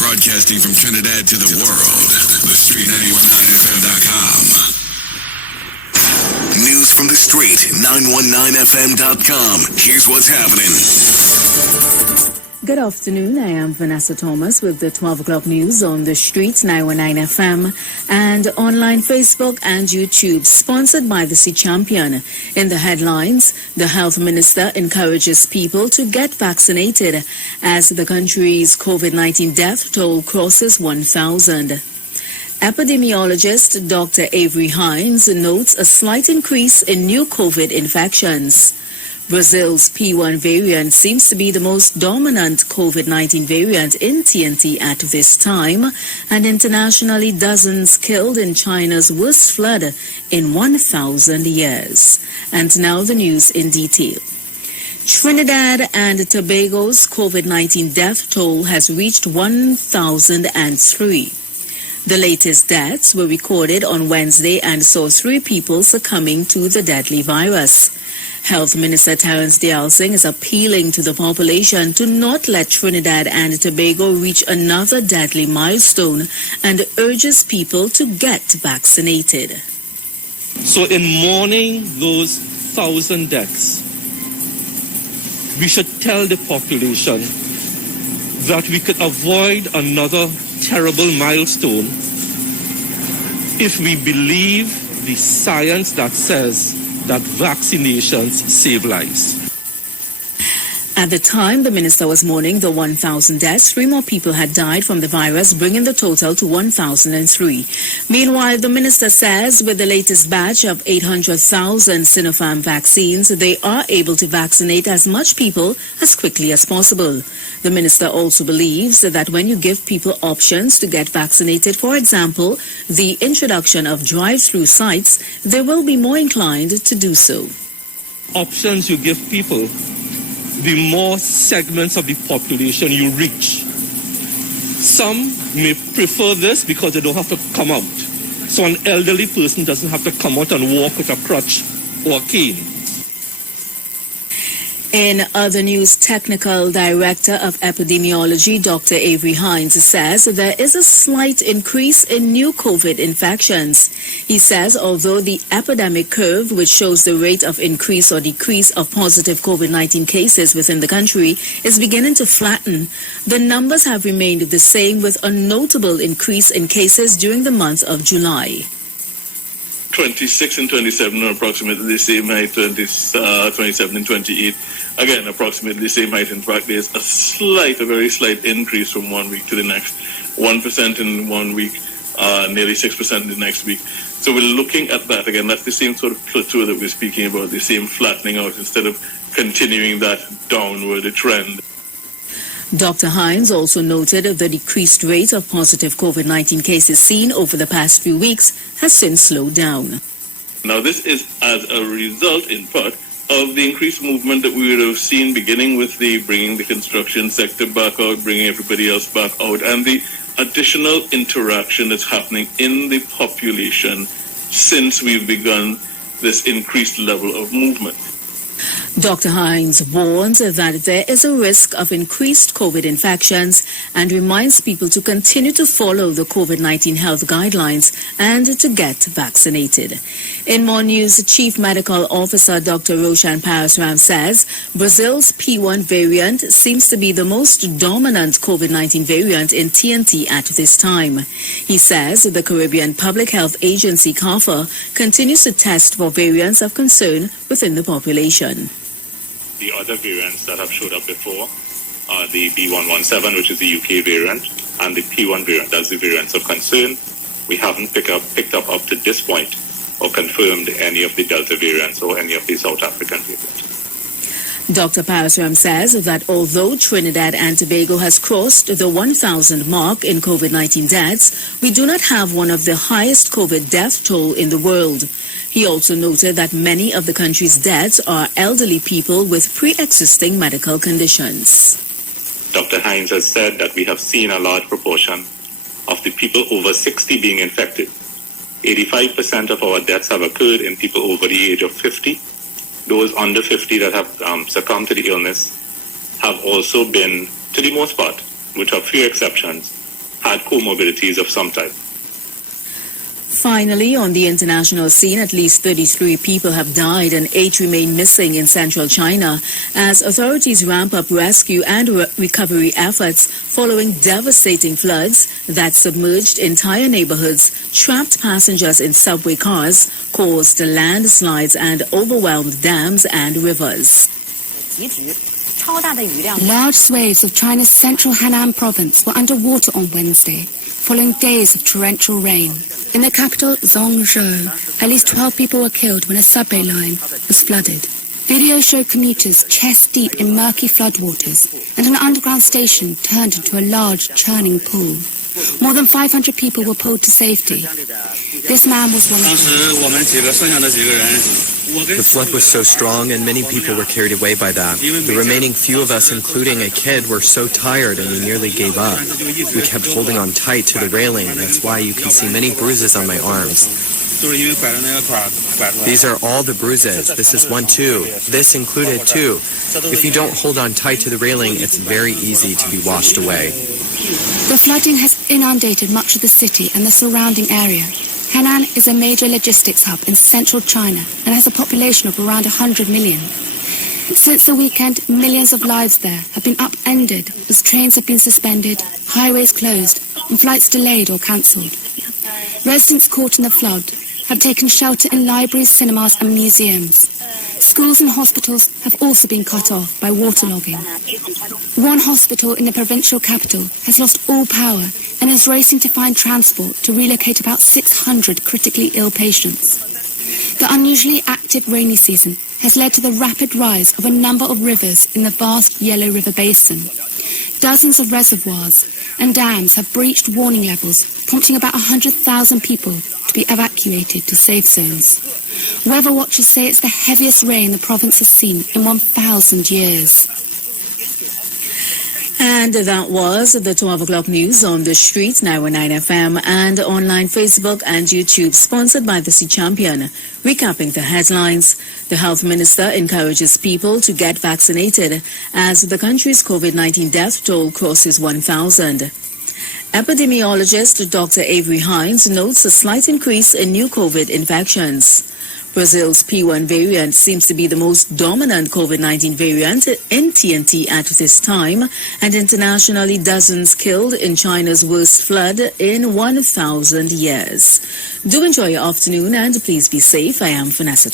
Broadcasting from Trinidad to the world. The Street919FM.com. News from the Street, 919FM.com. Here's what's happening. Good afternoon. I am Vanessa Thomas with the 12 o'clock news on the Streets 919 FM and online Facebook and YouTube, sponsored by the Sea Champion. In the headlines, the health minister encourages people to get vaccinated as the country's COVID-19 death toll crosses 1,000. Epidemiologist Dr. Iwer Tv notes a slight increase in new COVID infections. Brazil's P1 variant seems to be the most dominant COVID-19 variant in TNT at this time, and internationally dozens killed in China's worst flood in 1,000 years. And now the news in detail. Trinidad and Tobago's COVID-19 death toll has reached 1,003. The latest deaths were recorded on Wednesday and saw 3 people succumbing to the deadly virus. Health Minister Terence Dialsing is appealing to the population to not let Trinidad and Tobago reach another deadly milestone and urges people to get vaccinated. So in mourning those 1,000 deaths, we should tell the population that we could avoid another terrible milestone if we believe the science that says that vaccinations save lives. At the time the minister was mourning the 1,000 deaths, 3 more people had died from the virus, bringing the total to 1,003. Meanwhile, the minister says with the latest batch of 800,000 Sinopharm vaccines, they are able to vaccinate as much people as quickly as possible. The minister also believes that when you give people options to get vaccinated, for example, the introduction of drive-through sites, they will be more inclined to do so. Options you give people, the more segments of the population you reach. Some may prefer this because they don't have to come out. So an elderly person doesn't have to come out and walk with a crutch or a cane. In other news, Technical Director of Epidemiology, Dr. Iwer Tv, says there is a slight increase in new COVID infections. He says although the epidemic curve, which shows the rate of increase or decrease of positive COVID-19 cases within the country, is beginning to flatten, the numbers have remained the same, with a notable increase in cases during the month of July. 26 and 27 are approximately the same height, 27 and 28. Again, approximately the same height. In fact, there's a very slight increase from one week to the next. 1% in 1 week, nearly 6% in the next week. So we're looking at that again. That's the same sort of plateau that we're speaking about, the same flattening out instead of continuing that downward trend. Dr. Hines also noted the decreased rate of positive COVID-19 cases seen over the past few weeks has since slowed down. Now, this is as a result, in part, of the increased movement that we would have seen beginning with bringing the construction sector back out, bringing everybody else back out, and the additional interaction that's happening in the population since we've begun this increased level of movement. Dr. Hines warns that there is a risk of increased COVID infections and reminds people to continue to follow the COVID-19 health guidelines and to get vaccinated. In more news, Chief Medical Officer Dr. Roshan Parasram says Brazil's P1 variant seems to be the most dominant COVID-19 variant in TNT at this time. He says the Caribbean Public Health Agency, CARPHA, continues to test for variants of concern within the population. The other variants that have showed up before are the B117, which is the UK variant, and the P1 variant. That's the variants of concern. We haven't picked up to this point or confirmed any of the Delta variants or any of the South African variants. Dr. Parasram says that although Trinidad and Tobago has crossed the 1,000 mark in COVID-19 deaths, we do not have one of the highest COVID death toll in the world. He also noted that many of the country's deaths are elderly people with pre-existing medical conditions. Dr. Hines has said that we have seen a large proportion of the people over 60 being infected. 85% of our deaths have occurred in people over the age of 50. Those under 50 that have succumbed to the illness have also been, to the most part, with a few exceptions, had comorbidities of some type. Finally, on the international scene, at least 33 people have died and 8 remain missing in central China as authorities ramp up rescue and recovery efforts following devastating floods that submerged entire neighborhoods, trapped passengers in subway cars, caused landslides and overwhelmed dams and rivers. Large swathes of China's central Henan province were underwater on Wednesday, following days of torrential rain. In the capital, Zhongzhou, at least 12 people were killed when a subway line was flooded. Videos show commuters chest-deep in murky floodwaters, and an underground station turned into a large, churning pool. More than 500 people were pulled to safety. This man was one of them. The flood was so strong and many people were carried away by that. The remaining few of us, including a kid, were so tired and we nearly gave up. We kept holding on tight to the railing. That's why you can see many bruises on my arms. These are all the bruises. This is one too. This included too. If you don't hold on tight to the railing, it's very easy to be washed away. The flooding has inundated much of the city and the surrounding area. Henan is a major logistics hub in central China and has a population of around 100 million. Since the weekend, millions of lives there have been upended as trains have been suspended, highways closed, and flights delayed or cancelled. Residents caught in the flood have taken shelter in libraries, cinemas and museums. Schools and hospitals have also been cut off by waterlogging. One hospital in the provincial capital has lost all power and is racing to find transport to relocate about 600 critically ill patients. The unusually active rainy season has led to the rapid rise of a number of rivers in the vast Yellow River Basin. Dozens of reservoirs and dams have breached warning levels, prompting about 100,000 people to be evacuated to safe zones. Weather watchers say it's the heaviest rain the province has seen in 1,000 years. And that was the 12 o'clock news on the street, 919 FM, and online Facebook and YouTube, sponsored by the Sea Champion. Recapping the headlines, the health minister encourages people to get vaccinated as the country's COVID-19 death toll crosses 1,000. Epidemiologist Dr. Iwer Tv notes a slight increase in new COVID infections. Brazil's P1 variant seems to be the most dominant COVID-19 variant in TNT at this time, and internationally dozens killed in China's worst flood in 1,000 years. Do enjoy your afternoon and please be safe. I am Vanessa.